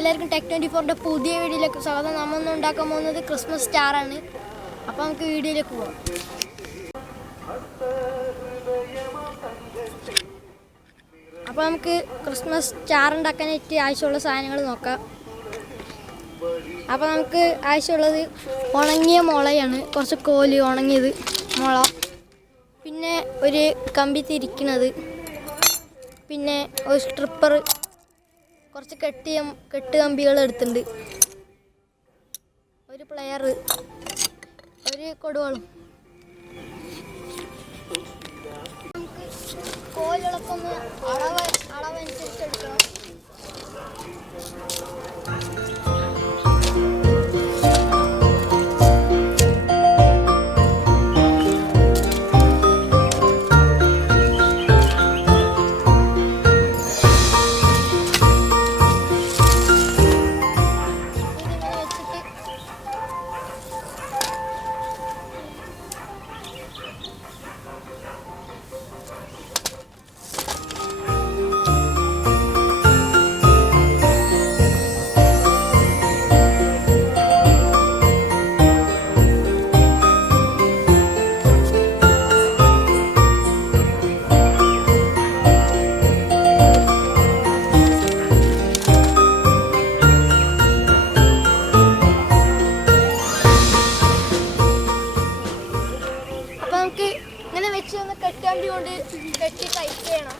എല്ലാവർക്കും ടെക്24ന്റെ പുതിയ വീഡിയോയിലേക്ക് സ്വാഗതം. നമ്മൾ ഉണ്ടാക്കാൻ പോകുന്നത് ക്രിസ്മസ് സ്റ്റാറാണ്. അപ്പോൾ നമുക്ക് വീഡിയോയിലേക്ക് പോകാം. അപ്പോൾ നമുക്ക് ക്രിസ്മസ് സ്റ്റാർ ഉണ്ടാക്കാനായിട്ട് ആവശ്യമുള്ള സാധനങ്ങൾ നോക്കാം. അപ്പോൾ നമുക്ക് ആവശ്യമുള്ളത് ഉണങ്ങിയ മുളയാണ്, കുറച്ച് കോല് ഉണങ്ങിയത് മുള, പിന്നെ ഒരു കമ്പി തിരിക്കുന്നത്, പിന്നെ ഒരു സ്ട്രിപ്പർ, കുറച്ച് കെട്ട് കമ്പികൾ എടുത്തിട്ടുണ്ട്, ഒരു പ്ലെയർ, ഒരു കൊടുവളം. നമുക്ക് കോലുകളൊക്കെ ഒന്ന് അളവനുസരിച്ച് എടുക്കണം. ഇങ്ങനെ വെച്ച് ഒന്ന് കെട്ടാണ്ടി കൊണ്ട് കെട്ടി ടൈറ്റ് ചെയ്യണം.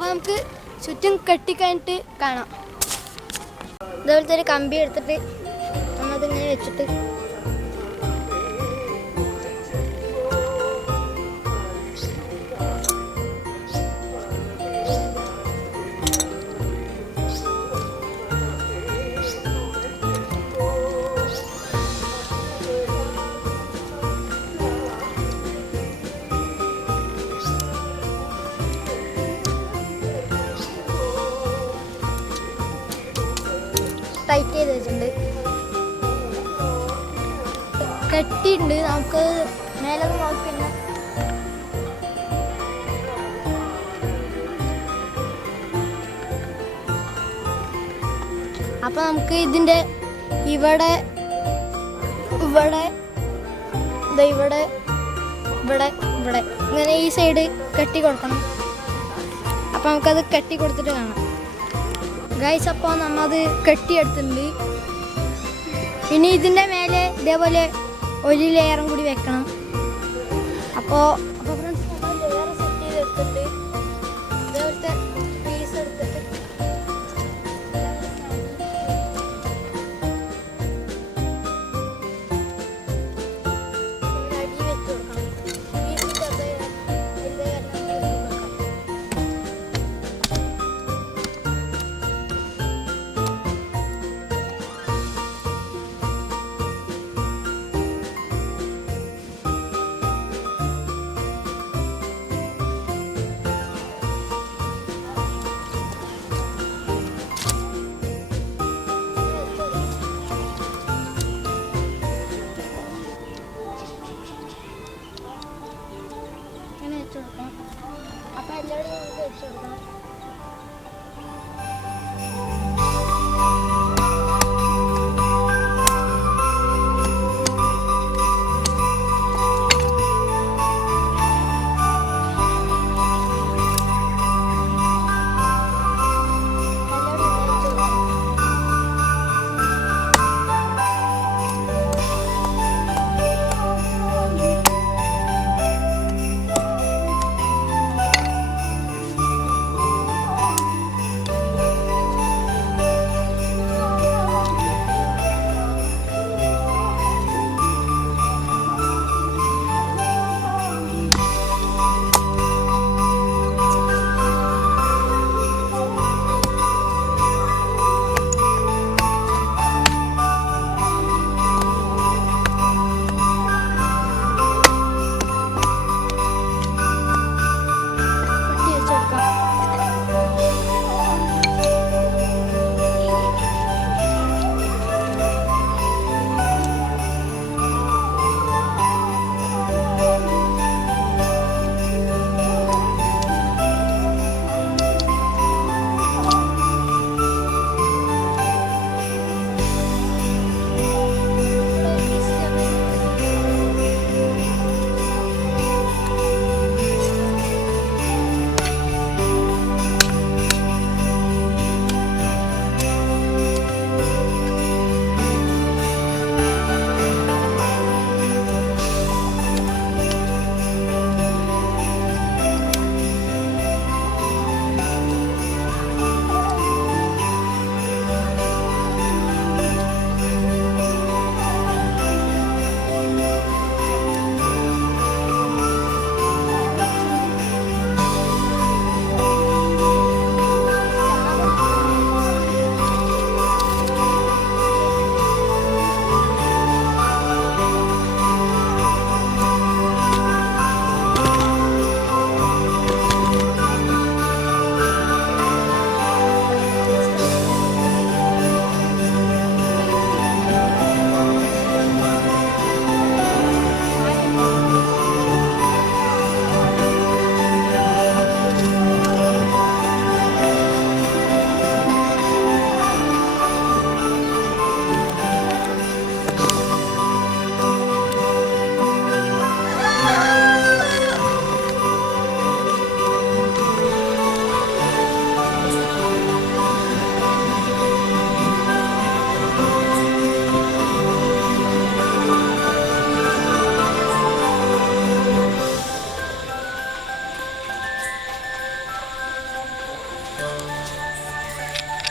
നമുക്ക് ചുറ്റും കെട്ടിക്കഴിഞ്ഞിട്ട് കാണാം. ഇതുപോലത്തെ ഒരു കമ്പി എടുത്തിട്ട് നമ്മളിങ്ങനെ വെച്ചിട്ട് ടൈറ്റ് ചെയ്ത് വെച്ചിട്ടുണ്ട്. കെട്ടിയിട്ടുണ്ട്. നമുക്ക് മേലെ നോക്കി പിന്നെ അപ്പം നമുക്ക് ഇതിൻ്റെ ഇവിടെ ഇവിടെ ഇവിടെ ഇവിടെ ഇവിടെ ഇങ്ങനെ ഈ സൈഡ് കെട്ടി കൊടുക്കണം. അപ്പം നമുക്കത് കെട്ടി കൊടുത്തിട്ട് കാണാം ഗൈസ്. അപ്പോൾ നമ്മളത് കെട്ടിയെടുത്തിട്ടുണ്ട്. ഇനി ഇതിൻ്റെ മേലെ ഇതേപോലെ ഒരു ലെയറും കൂടി വെക്കണം. അപ്പോൾ ഫ്രണ്ട്സ് നമ്മൾ ലെയർ സെറ്റ് ചെയ്തെടുത്തിട്ട് ഇതേപോലത്തെ പീസ് എടുത്തിട്ട് അടി വെച്ച് കൊടുക്കണം.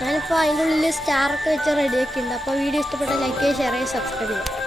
ഞാനിപ്പോൾ അതിൻ്റെ ഉള്ളിൽ സ്റ്റാറൊക്കെ വെച്ച് റെഡിയാക്കിയിട്ടുണ്ട്. അപ്പോൾ വീഡിയോ ഇഷ്ടപ്പെട്ടാൽ ലൈക്ക് ചെയ്യുക, ഷെയർ ചെയ്യുക, സബ്സ്ക്രൈബ് ചെയ്യുക.